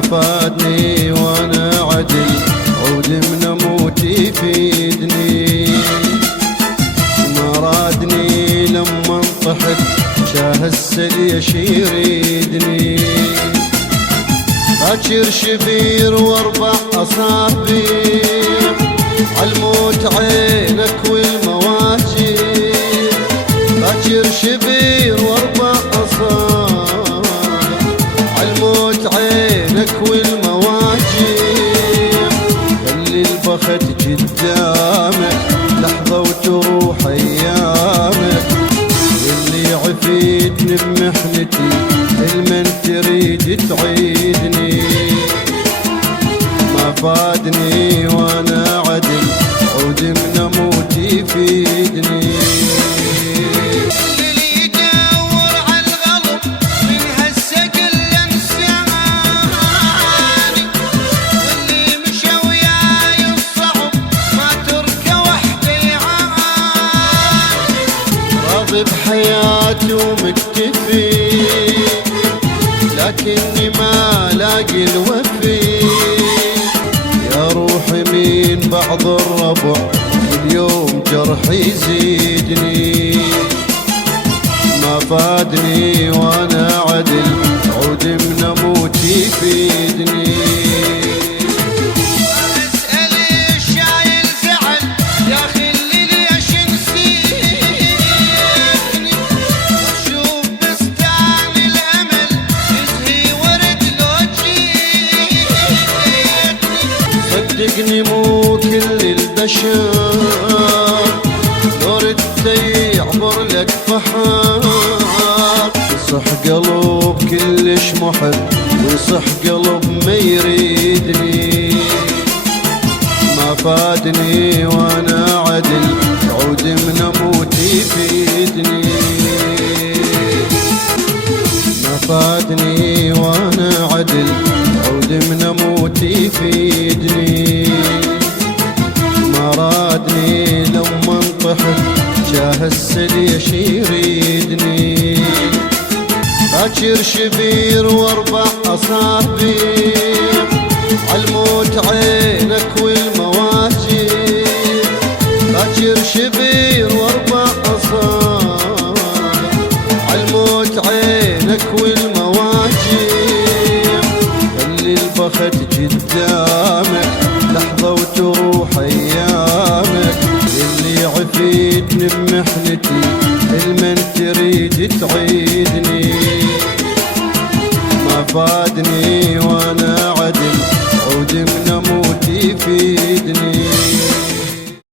ما فادني وانا عدل عود من موتي يفيدني. ما رادني لما انطحت شاه السليش يريدني. باكر شبير واربع اصابير عالموت عينك والمواجير. باكر شبير واربع اصابير عالموت عينك والمواجير. خلي البخت قدامك لحظة وتروح ايامك. واللي عفيتني بمحنتي المن تريد تعيدني. ما فادني وانا عدل عود من موتي يفيدني. بحياتي ومكتفي لكني ما لاقي الوفي. يا روحي مين بعض الربع اليوم جرحي يزيدني. ما فادني وانا عدل عود من موتي يفيدني. صدقني مو كل البشر لو ردت يعبر لك بحر. يصح قلب كلش محب ويصح قلب ما يريدني. ما فادني وانا عدل عود من موتي يفيدني. ما فادني وانا عدل عود من موتي يفيدني. ما رادني لما انطحت جاه السليش يريدني. باكر شبير واربع اصابير عالموت عينك والمواجير. باكر شبير واربع اصابير عالموت عينك والمواجير. البخت قدامك لحظة وتروح ايامك. اللي عفيتني بمحنتي المن تريد تعيدني. ما فادني وانا عدل عود من موتي يفيدني.